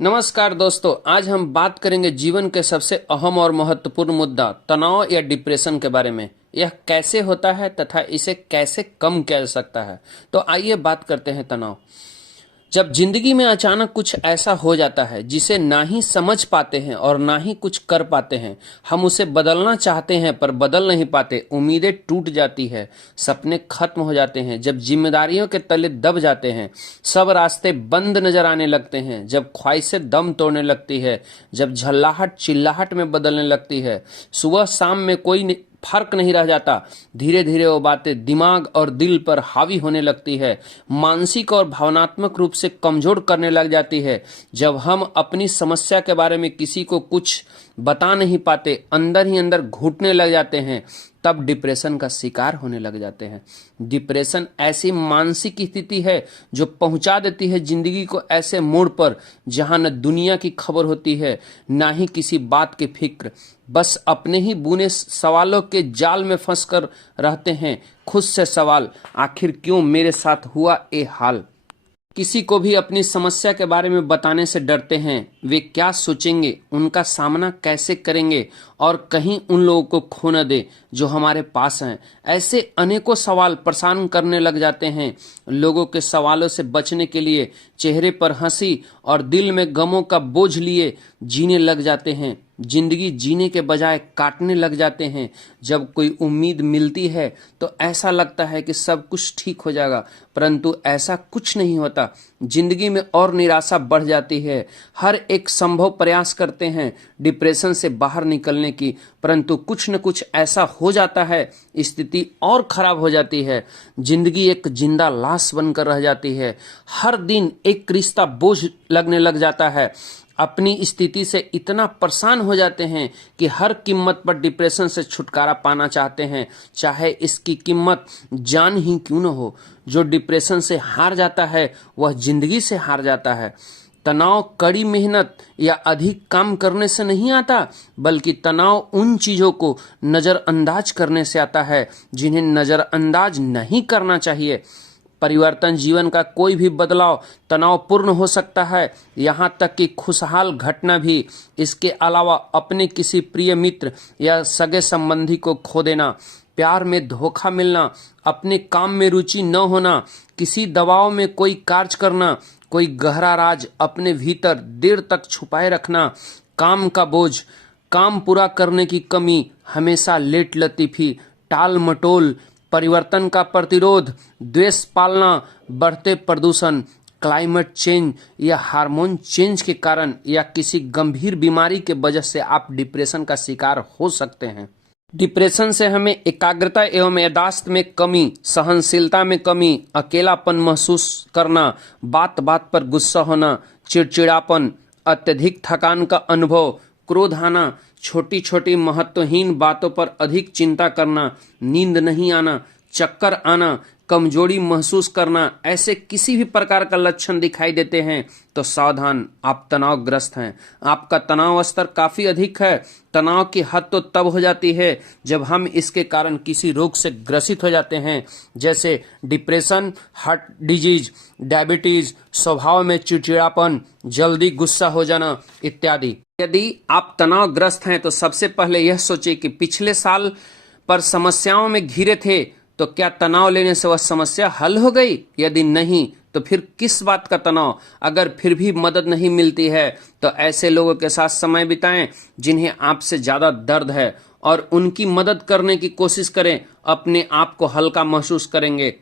नमस्कार दोस्तों, आज हम बात करेंगे जीवन के सबसे अहम और महत्वपूर्ण मुद्दा तनाव या डिप्रेशन के बारे में। यह कैसे होता है तथा इसे कैसे कम किया जा सकता है। तो आइए बात करते हैं तनाव। जब जिंदगी में अचानक कुछ ऐसा हो जाता है जिसे ना ही समझ पाते हैं और ना ही कुछ कर पाते हैं, हम उसे बदलना चाहते हैं पर बदल नहीं पाते, उम्मीदें टूट जाती है, सपने खत्म हो जाते हैं, जब जिम्मेदारियों के तले दब जाते हैं, सब रास्ते बंद नजर आने लगते हैं, जब ख्वाहिशें दम तोड़ने लगती है, जब झल्लाहट चिल्लाहट में बदलने लगती है, सुबह शाम में कोई फर्क नहीं रह जाता, धीरे धीरे वो बातें दिमाग और दिल पर हावी होने लगती है, मानसिक और भावनात्मक रूप से कमजोर करने लग जाती है। जब हम अपनी समस्या के बारे में किसी को कुछ बता नहीं पाते, अंदर ही अंदर घुटने लग जाते हैं, तब डिप्रेशन का शिकार होने लग जाते हैं। डिप्रेशन ऐसी मानसिक स्थिति है जो पहुंचा देती है जिंदगी को ऐसे मोड़ पर जहां न दुनिया की खबर होती है, ना ही किसी बात की फिक्र, बस अपने ही बुने सवालों के जाल में फंसकर रहते हैं। खुद से सवाल, आखिर क्यों मेरे साथ हुआ ये हाल। किसी को भी अपनी समस्या के बारे में बताने से डरते हैं। वे क्या सोचेंगे, उनका सामना कैसे करेंगे और कहीं उन लोगों को खो न दे जो हमारे पास हैं। ऐसे अनेकों सवाल परेशान करने लग जाते हैं। लोगों के सवालों से बचने के लिए चेहरे पर हंसी और दिल में गमों का बोझ लिए जीने लग जाते हैं। जिंदगी जीने के बजाय काटने लग जाते हैं। जब कोई उम्मीद मिलती है तो ऐसा लगता है कि सब कुछ ठीक हो जाएगा, परंतु ऐसा कुछ नहीं होता। जिंदगी में और निराशा बढ़ जाती है। हर एक संभव प्रयास करते हैं डिप्रेशन से बाहर निकलने की, परंतु कुछ न कुछ ऐसा हो जाता है, स्थिति और खराब हो जाती है। जिंदगी एक जिंदा लाश बनकर रह जाती है। हर दिन एक रिश्ता बोझ लगने लग जाता है। अपनी स्थिति से इतना परेशान हो जाते हैं कि हर कीमत पर डिप्रेशन से छुटकारा पाना चाहते हैं, चाहे इसकी कीमत जान ही क्यों न हो। जो डिप्रेशन से हार जाता है वह जिंदगी से हार जाता है। तनाव कड़ी मेहनत या अधिक काम करने से नहीं आता, बल्कि तनाव उन चीजों को नजरअंदाज करने से आता है जिन्हें नजरअंदाज नहीं करना चाहिए। परिवर्तन, जीवन का कोई भी बदलाव तनावपूर्ण हो सकता है, यहाँ तक कि खुशहाल घटना भी। इसके अलावा अपने किसी प्रिय मित्र या सगे संबंधी को खो देना, प्यार में धोखा मिलना, अपने काम में रुचि न होना, किसी दबाव में कोई कार्य करना, कोई गहरा राज अपने भीतर देर तक छुपाए रखना, काम का बोझ, काम पूरा करने की कमी, हमेशा लेट लतीफी, टाल मटोल, परिवर्तन का प्रतिरोध, द्वेष पालना, बढ़ते प्रदूषण, क्लाइमेट चेंज या हार्मोन चेंज के कारण या किसी गंभीर बीमारी के वजह से आप डिप्रेशन का शिकार हो सकते हैं। डिप्रेशन से हमें एकाग्रता एवं याददाश्त में कमी, सहनशीलता में कमी, अकेलापन महसूस करना, बात बात पर गुस्सा होना, चिड़चिड़ापन, अत्यधिक थकान का अनुभव, क्रोध आना, छोटी छोटी महत्वहीन बातों पर अधिक चिंता करना, नींद नहीं आना, चक्कर आना, कमजोरी महसूस करना, ऐसे किसी भी प्रकार का लक्षण दिखाई देते हैं तो सावधान, आप तनावग्रस्त हैं। आपका तनाव स्तर काफी अधिक है। तनाव की हद तो तब हो जाती है जब हम इसके कारण किसी रोग से ग्रसित हो जाते हैं, जैसे डिप्रेशन, हार्ट डिजीज, डायबिटीज, स्वभाव में चिड़चिड़ापन, जल्दी गुस्सा हो जाना इत्यादि। यदि आप तनावग्रस्त हैं तो सबसे पहले यह सोचिए कि पिछले साल पर समस्याओं में घिरे थे तो क्या तनाव लेने से वह समस्या हल हो गई? यदि नहीं तो फिर किस बात का तनाव? अगर फिर भी मदद नहीं मिलती है तो ऐसे लोगों के साथ समय बिताएं जिन्हें आपसे ज्यादा दर्द है और उनकी मदद करने की कोशिश करें। अपने आप को हल्का महसूस करेंगे।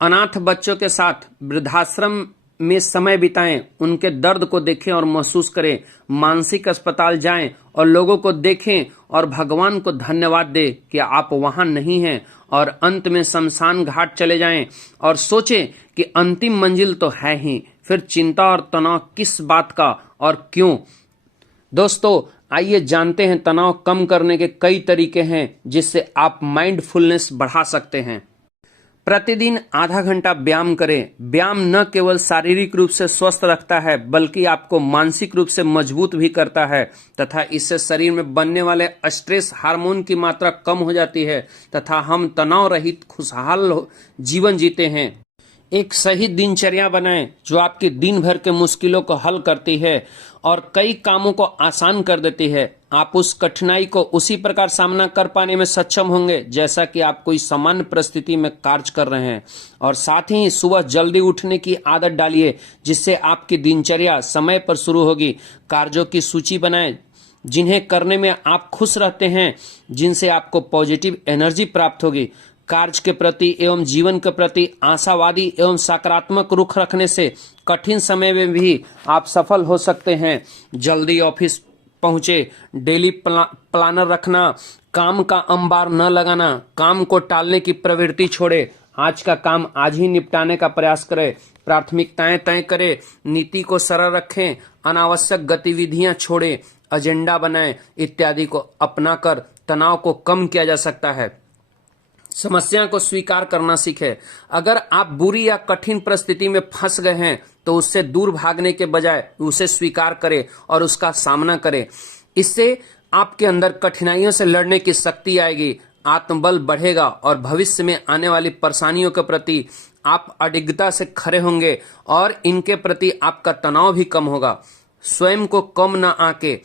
अनाथ बच्चों के साथ वृद्धाश्रम में समय बिताएं, उनके दर्द को देखें और महसूस करें। मानसिक अस्पताल जाएं और लोगों को देखें और भगवान को धन्यवाद दें कि आप वहां नहीं हैं। और अंत में शमशान घाट चले जाएं और सोचें कि अंतिम मंजिल तो है ही, फिर चिंता और तनाव किस बात का और क्यों। दोस्तों, आइए जानते हैं तनाव कम करने के कई तरीके हैं जिससे आप माइंडफुलनेस बढ़ा सकते हैं। प्रतिदिन आधा घंटा व्यायाम करें। व्यायाम न केवल शारीरिक रूप से स्वस्थ रखता है बल्कि आपको मानसिक रूप से मजबूत भी करता है तथा इससे शरीर में बनने वाले स्ट्रेस हार्मोन की मात्रा कम हो जाती है तथा हम तनाव रहित खुशहाल जीवन जीते हैं। एक सही दिनचर्या बनाएं जो आपकी दिन भर के मुश्किलों को हल करती है और कई कामों को आसान कर देती है। आप उस कठिनाई को उसी प्रकार सामना कर पाने में सक्षम होंगे जैसा कि आप कोई सामान्य परिस्थिति में कार्य कर रहे हैं। और साथ ही सुबह जल्दी उठने की आदत डालिए जिससे आपकी दिनचर्या समय पर शुरू होगी। कार्यों की सूची बनाएं जिन्हें करने में आप खुश रहते हैं, जिनसे आपको पॉजिटिव एनर्जी प्राप्त होगी। कार्य के प्रति एवं जीवन के प्रति आशावादी एवं सकारात्मक रुख रखने से कठिन समय में भी आप सफल हो सकते हैं। जल्दी ऑफिस पहुंचे, डेली प्लानर रखना, काम का अंबार न लगाना, काम को टालने की प्रवृत्ति छोड़े, आज का काम आज ही निपटाने का प्रयास करें, प्राथमिकताएं तय करें, नीति को सरल रखें, अनावश्यक गतिविधियां छोड़ें, एजेंडा बनाएं इत्यादि को अपनाकर तनाव को कम किया जा सकता है। समस्या को स्वीकार करना सीखें। अगर आप बुरी या कठिन परिस्थिति में फंस गए हैं तो उससे दूर भागने के बजाय उसे स्वीकार करें और उसका सामना करें। इससे आपके अंदर कठिनाइयों से लड़ने की शक्ति आएगी, आत्मबल बढ़ेगा और भविष्य में आने वाली परेशानियों के प्रति आप अडिगता से खड़े होंगे और इनके प्रति आपका तनाव भी कम होगा। स्वयं को कम न आंके।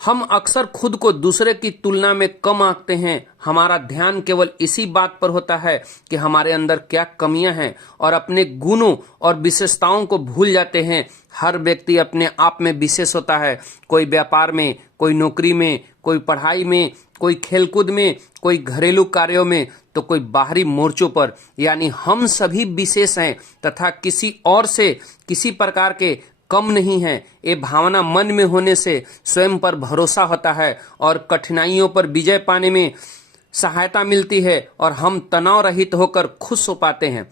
हम अक्सर खुद को दूसरे की तुलना में कम आंकते हैं। हमारा ध्यान केवल इसी बात पर होता है कि हमारे अंदर क्या कमियां हैं और अपने गुणों और विशेषताओं को भूल जाते हैं। हर व्यक्ति अपने आप में विशेष होता है, कोई व्यापार में, कोई नौकरी में, कोई पढ़ाई में, कोई खेलकूद में, कोई घरेलू कार्यों में, तो कोई बाहरी मोर्चों पर। यानी हम सभी विशेष हैं तथा किसी और से किसी प्रकार के कम नहीं है। ये भावना मन में होने से स्वयं पर भरोसा होता है और कठिनाइयों पर विजय पाने में सहायता मिलती है और हम तनाव रहित होकर खुश हो पाते हैं।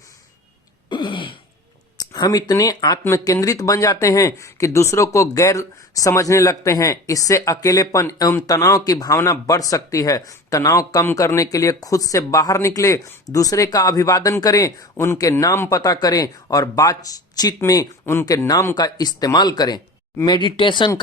हम इतने आत्म केंद्रित बन जाते हैं कि दूसरों को गैर समझने लगते हैं। इससे अकेलेपन एवं तनाव की भावना बढ़ सकती है। तनाव कम करने के लिए खुद से बाहर निकले, दूसरे का अभिवादन करें, उनके नाम पता करें और बातचीत में उनके नाम का इस्तेमाल करें। मेडिटेशन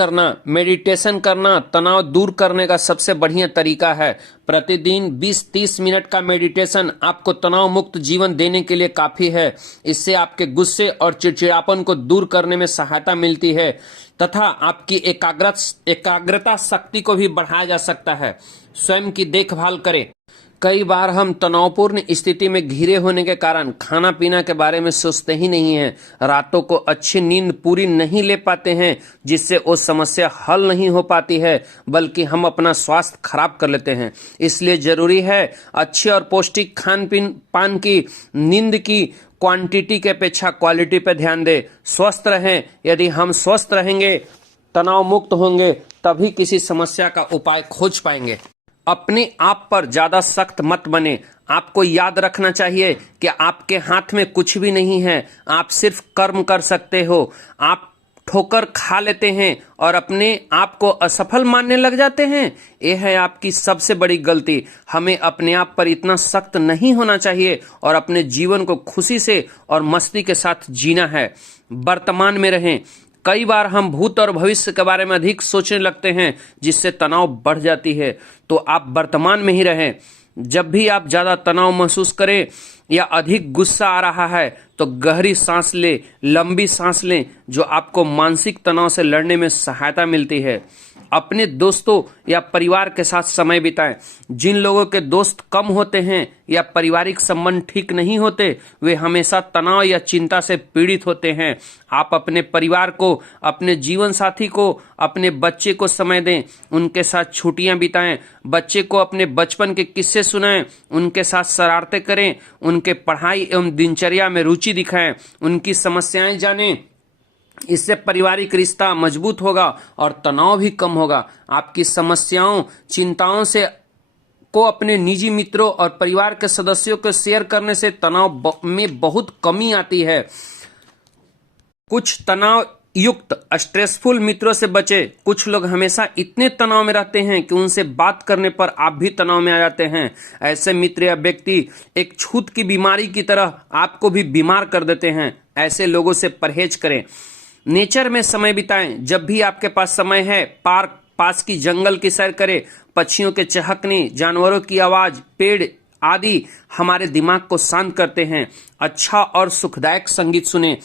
करना तनाव दूर करने का सबसे बढ़िया तरीका है। प्रतिदिन 20-30 मिनट का मेडिटेशन आपको तनाव मुक्त जीवन देने के लिए काफी है। इससे आपके गुस्से और चिड़चिड़ापन को दूर करने में सहायता मिलती है तथा आपकी एकाग्रता शक्ति को भी बढ़ाया जा सकता है। स्वयं की देखभाल करें। कई बार हम तनावपूर्ण स्थिति में घिरे होने के कारण खाना पीना के बारे में सोचते ही नहीं हैं। रातों को अच्छी नींद पूरी नहीं ले पाते हैं, जिससे वो समस्या हल नहीं हो पाती है बल्कि हम अपना स्वास्थ्य खराब कर लेते हैं। इसलिए जरूरी है अच्छे और पौष्टिक खान पान की, नींद की क्वांटिटी के अपेक्षा क्वालिटी पर ध्यान दें। स्वस्थ रहें। यदि हम स्वस्थ रहेंगे, तनाव मुक्त होंगे, तभी किसी समस्या का उपाय खोज पाएंगे। अपने आप पर ज्यादा सख्त मत बने। आपको याद रखना चाहिए कि आपके हाथ में कुछ भी नहीं है। आप सिर्फ कर्म कर सकते हो। आप ठोकर खा लेते हैं और अपने आप को असफल मानने लग जाते हैं। यह है आपकी सबसे बड़ी गलती। हमें अपने आप पर इतना सख्त नहीं होना चाहिए और अपने जीवन को खुशी से और मस्ती के साथ जीना है। वर्तमान में रहें। कई बार हम भूत और भविष्य के बारे में अधिक सोचने लगते हैं, जिससे तनाव बढ़ जाती है। तो आप वर्तमान में ही रहें। जब भी आप ज्यादा तनाव महसूस करें या अधिक गुस्सा आ रहा है तो गहरी सांस लें, लंबी सांस लें, जो आपको मानसिक तनाव से लड़ने में सहायता मिलती है। अपने दोस्तों या परिवार के साथ समय बिताएं। जिन लोगों के दोस्त कम होते हैं या पारिवारिक संबंध ठीक नहीं होते, वे हमेशा तनाव या चिंता से पीड़ित होते हैं। आप अपने परिवार को, अपने जीवन साथी को, अपने बच्चे को समय दें, उनके साथ छुट्टियां बिताएं। बच्चे को अपने बचपन के किस्से सुनाएं, उनके साथ शरारतें करें, उनके पढ़ाई एवं दिनचर्या में रुचि दिखाएं, उनकी समस्याएं जानें। इससे पारिवारिक रिश्ता मजबूत होगा और तनाव भी कम होगा। आपकी समस्याओं, चिंताओं से को अपने निजी मित्रों और परिवार के सदस्यों को शेयर करने से तनाव में बहुत कमी आती है। कुछ तनाव युक्त स्ट्रेसफुल मित्रों से बचे। कुछ लोग हमेशा इतने तनाव में रहते हैं कि उनसे बात करने पर आप भी तनाव में आ जाते हैं। ऐसे मित्र या व्यक्ति एक छूत की बीमारी की तरह आपको भी बीमार कर देते हैं। ऐसे लोगों से परहेज करें। नेचर में समय बिताएं। जब भी आपके पास समय है, पार्क, पास की जंगल की सैर करें। पक्षियों के चहकने, जानवरों की आवाज, पेड़ आदि हमारे दिमाग को शांत करते हैं। अच्छा और सुखदायक संगीत सुने।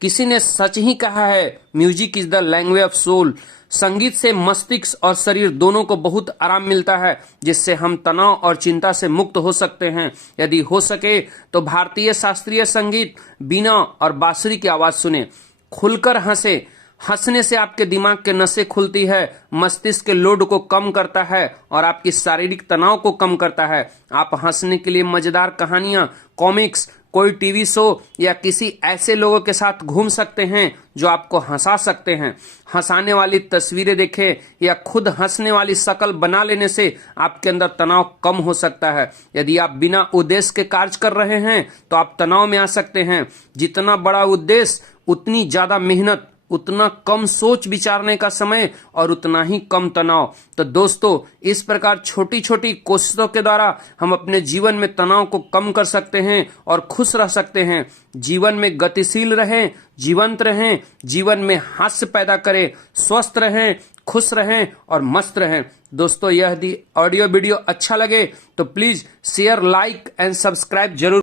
किसी ने सच ही कहा है, music is the language of soul. संगीत से मस्तिष्क और शरीर दोनों को बहुत आराम मिलता है, जिससे हम तनाव और चिंता से मुक्त हो सकते हैं। यदि हो सके तो भारतीय शास्त्रीय संगीत, बीना और बांसुरी की आवाज सुने। खुलकर हंसे। हंसने से आपके दिमाग के नसें खुलती है, मस्तिष्क के लोड को कम करता है और आपकी शारीरिक तनाव को कम करता है। आप हंसने के लिए मजेदार कहानियां, कॉमिक्स, कोई टीवी शो या किसी ऐसे लोगों के साथ घूम सकते हैं जो आपको हंसा सकते हैं। हंसाने वाली तस्वीरें देखें या खुद हंसने वाली शक्ल बना लेने से आपके अंदर तनाव कम हो सकता है। यदि आप बिना उद्देश्य के कार्य कर रहे हैं तो आप तनाव में आ सकते हैं। जितना बड़ा उद्देश्य उतनी ज्यादा मेहनत, उतना कम सोच विचारने का समय और उतना ही कम तनाव। तो दोस्तों, इस प्रकार छोटी छोटी कोशिशों के द्वारा हम अपने जीवन में तनाव को कम कर सकते हैं और खुश रह सकते हैं। जीवन में गतिशील रहें, जीवंत रहें, जीवन में हास्य पैदा करें, स्वस्थ रहें, खुश रहें और मस्त रहें। दोस्तों, यदि ऑडियो वीडियो अच्छा लगे तो please share, like and subscribe जरूर